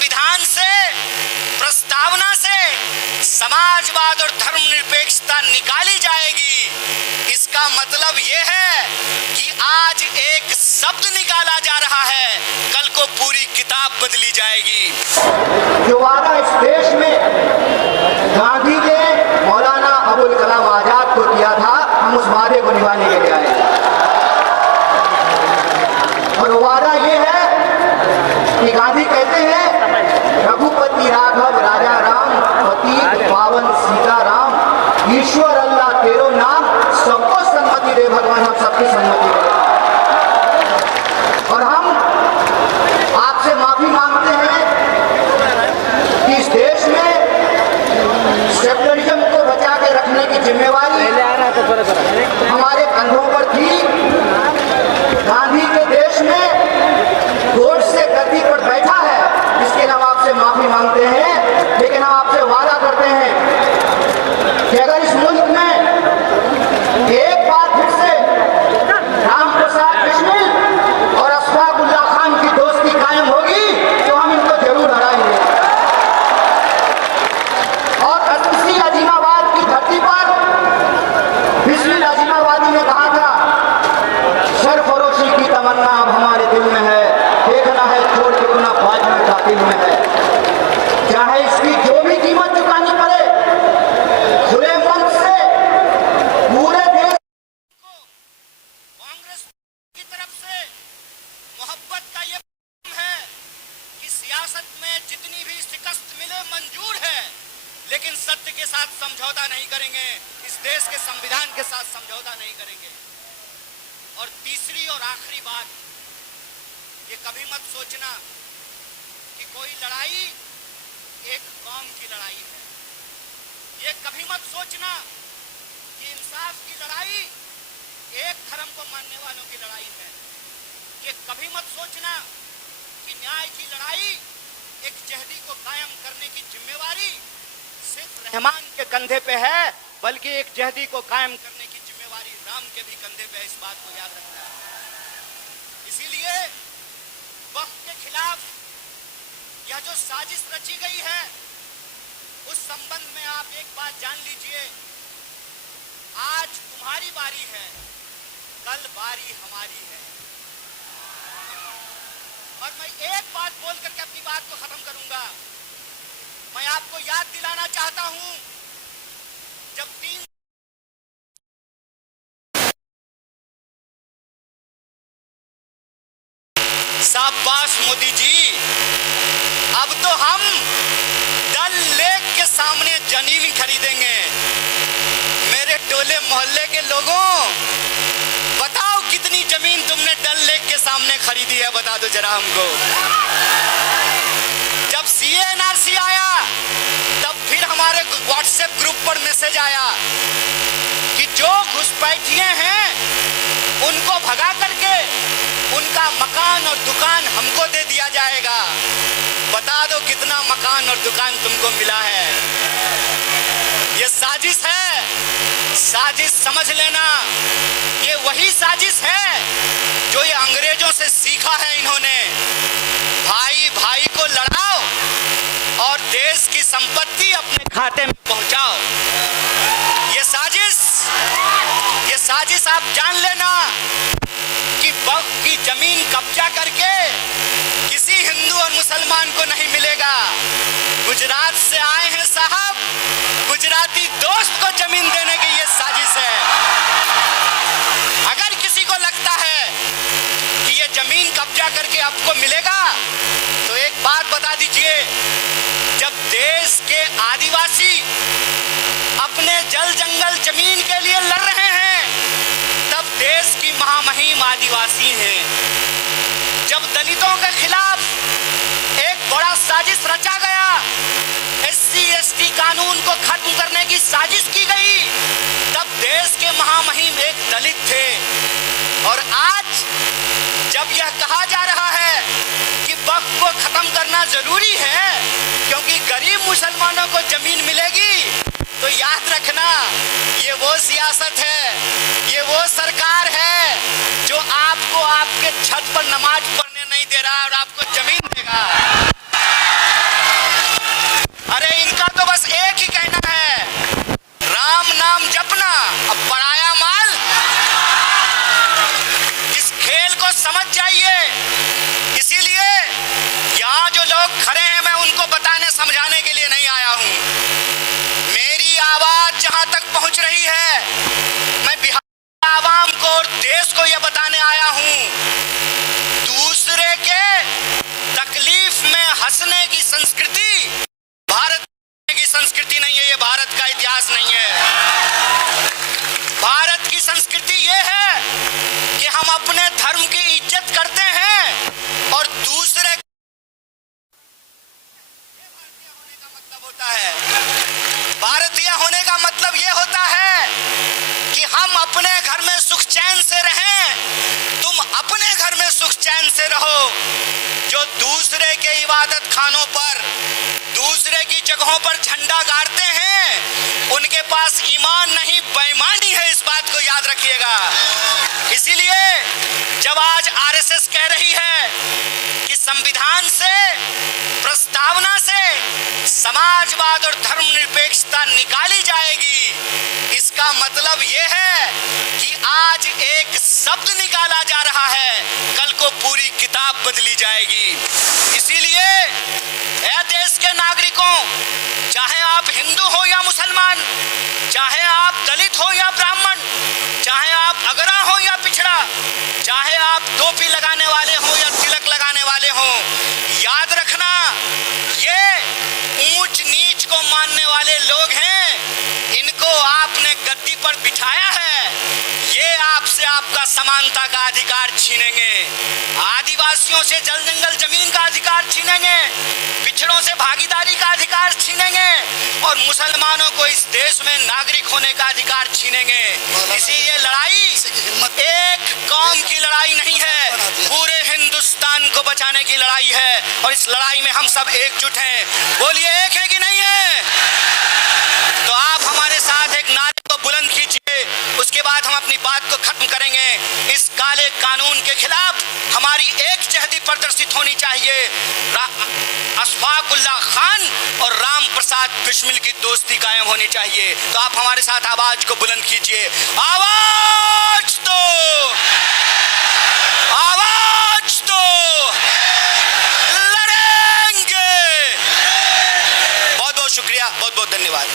संविधान से, प्रस्तावना से समाजवाद और धर्मनिरपेक्षता निकाली जाएगी। इसका मतलब यह है कि आज एक शब्द निकाला जा रहा है, कल को पूरी किताब बदली जाएगी। जो वादा इस देश में गांधी ने मौलाना अबुल कलाम आजाद को किया था, हम उस वादे को निभाने के लिए आए। और वादा ये है कि गांधी कहते हैं, रघुपति राघव राजा राम, पतित पावन सीता राम, ईश्वर अल्लाह तेरो नाम, सबको सम्मति दे भगवान, हम सबकी सम्मति दे। और हम आपसे माफी मांगते हैं कि इस देश में सेकुलरिज्म को बचा के रखने की जिम्मेवारी हमारे कंधों पर थी। गांधी के देश में वोट से गद्दी पर बैठा है, इसके लिए हम आपसे माफी मांगते हैं। लेकिन हम आपसे वादा करते हैं कि अगर इस मुल्क में एक बार फिर से राम प्रसाद बिस्मिल और अशफाक उल्लाह खान की दोस्ती कायम होगी तो हम इनको जरूर हराएंगे। और इसी अजीमाबाद की धरती पर बिस्मिल अजीमाबादी ने कहा था, सरफरोशी की तमन्ना अब हमारे दिल में है, देखना है छोड़ के गुना बाजू कातिल में है। चाहे इसकी जो भी कीमत चुकानी पड़े, खुले मन से पूरे देश को कांग्रेस की तरफ से मोहब्बत का ये है कि सियासत में जितनी भी शिकस्त मिले मंजूर है, लेकिन सत्य के साथ समझौता नहीं करेंगे, इस देश के संविधान के साथ समझौता नहीं करेंगे। और तीसरी और आखिरी बात, ये कभी मत सोचना कि कोई लड़ाई एक कौम की लड़ाई है। ये कभी मत सोचना कि इंसाफ की लड़ाई एक धर्म को मानने वालों की लड़ाई है। ये कभी मत सोचना कि न्याय की लड़ाई एक जहदी को कायम करने की जिम्मेवारी सिर्फ रहमान के कंधे पे है, बल्कि एक जहदी को कायम करने की जिम्मेवारी राम के भी कंधे पे है। इस बात को याद रखना है। इसीलिए वक्त के खिलाफ यह जो साजिश रची गई है, उस संबंध में आप एक बात जान लीजिए, आज तुम्हारी बारी है, कल बारी हमारी है। और मैं एक बात बोल करके अपनी बात को खत्म करूंगा। मैं आपको याद दिलाना चाहता हूं, जब 3 शाबाश मोदी जी, अब तो हम डल लेक के सामने जमीन खरीदेंगे। मेरे टोले मोहल्ले के लोगों, बताओ कितनी जमीन तुमने डल लेक के सामने खरीदी है, बता दो जरा हमको। जब CA/NRC आया, तब फिर हमारे व्हाट्सएप ग्रुप पर मैसेज आया कि जो घुसपैठिए हैं उनको भगा करके उनका मकान और दुकान हमको दे दिया जाएगा। बता दो कितना मकान और दुकान तुमको मिला है। ये साजिश है, साजिश समझ लेना। ये वही साजिश है जो ये अंग्रेजों से सीखा है इन्होंने। भाई भाई को लड़ाओ और देश की संपत्ति अपने खाते में पहुंचाओ। ये साजिश आप जान लेना कि वक्त की जमीन कब्जा करके किसी हिंदू और मुसलमान को नहीं मिलेगा। गुजरात से आए हैं साहब, गुजराती दोस्त को जमीन देने की ये साजिश है। अगर किसी को लगता है कि ये जमीन कब्जा करके आपको मिलेगा, तो एक बात बता दीजिए, जब देश के आदिवासी अपने जल जंगल जमीन के लिए लड़ रहे हैं, तब देश की महामहिम आदिवासी हैं। जब दलितों के खिलाफ एक बड़ा साजिश रचा गया, SC/ST कानून को खत्म करने की साजिश की गई, तब देश के महामहिम एक दलित थे। और आज जब यह कहा जा रहा है कि वक्त को खत्म करना जरूरी है क्योंकि गरीब मुसलमानों को जमीन मिलेगी, तो याद रखना, ये वो सियासत है, ये वो सरकार है जो आपको आपके छत पर नमाज पढ़ने नहीं दे रहा और आपको जमीन देगा। संस्कृति भारत की संस्कृति नहीं है, ये भारत का इतिहास नहीं है। भारत की संस्कृति ये है कि हम अपने धर्म की इज्जत करते हैं और दूसरे भारतीय होने का मतलब ये होता है कि हम अपने घर में सुख चैन से रहें, तुम अपने घर में सुख चैन से रहो। जो दूसरे के इबादत खानों पर, दूसरे की जगहों पर झंडा गाड़ते हैं, उनके पास ईमान नहीं बेईमानी है, इस बात को याद रखिएगा। इसीलिए जब आज आरएसएस कह रही है कि संविधान से, प्रस्तावना से समाजवाद और धर्मनिरपेक्षता निकाली जाएगी, इसका मतलब यह है कि आज एक शब्द निकाला जा रहा है, कल को पूरी किताब बदली जाएगी। इसीलिए ऐ देश के नागरिकों, चाहे आप हिंदू हो या मुसलमान, चाहे आप दलित हो या ब्राह्मण, चाहे आप अगरा हो या पिछड़ा, चाहे आप टोपी लगाने वाले हो या तिलक लगाने वाले हो, याद रखना ये ऊंच नीच को मानने वाले लोग हैं, इनको आपने गद्दी पर बिठाया है, ये आपसे आपका समानता का अधिकार छीनेंगे, आदिवासियों से जल जंगल जमीन का अधिकार छीनेंगे, पिछड़ों से भागीदारी का अधिकार छीनेंगे और मुसलमानों को इस देश में नागरिक होने का अधिकार छीनेंगे। इसी ये लड़ाई एक कौम की लड़ाई नहीं है, पूरे हिंदुस्तान को बचाने की लड़ाई है और इस लड़ाई में हम सब एकजुट हैं। बोलिए, एक है कि नहीं है? तो आप हमारे साथ एक नारे को बुलंद कीजिए, उसके बाद हम अपनी बात को खत्म करेंगे। इस काले कानून के खिलाफ हमारी एक जहदी प्रदर्शित होनी चाहिए। अशफाकुल्लाह खान और राम प्रसाद बिस्मिल की दोस्ती कायम होनी चाहिए। तो आप हमारे साथ आवाज को बुलंद कीजिए, आवाज दो, आवाज दो, लड़ेंगे। बहुत बहुत शुक्रिया, बहुत बहुत धन्यवाद।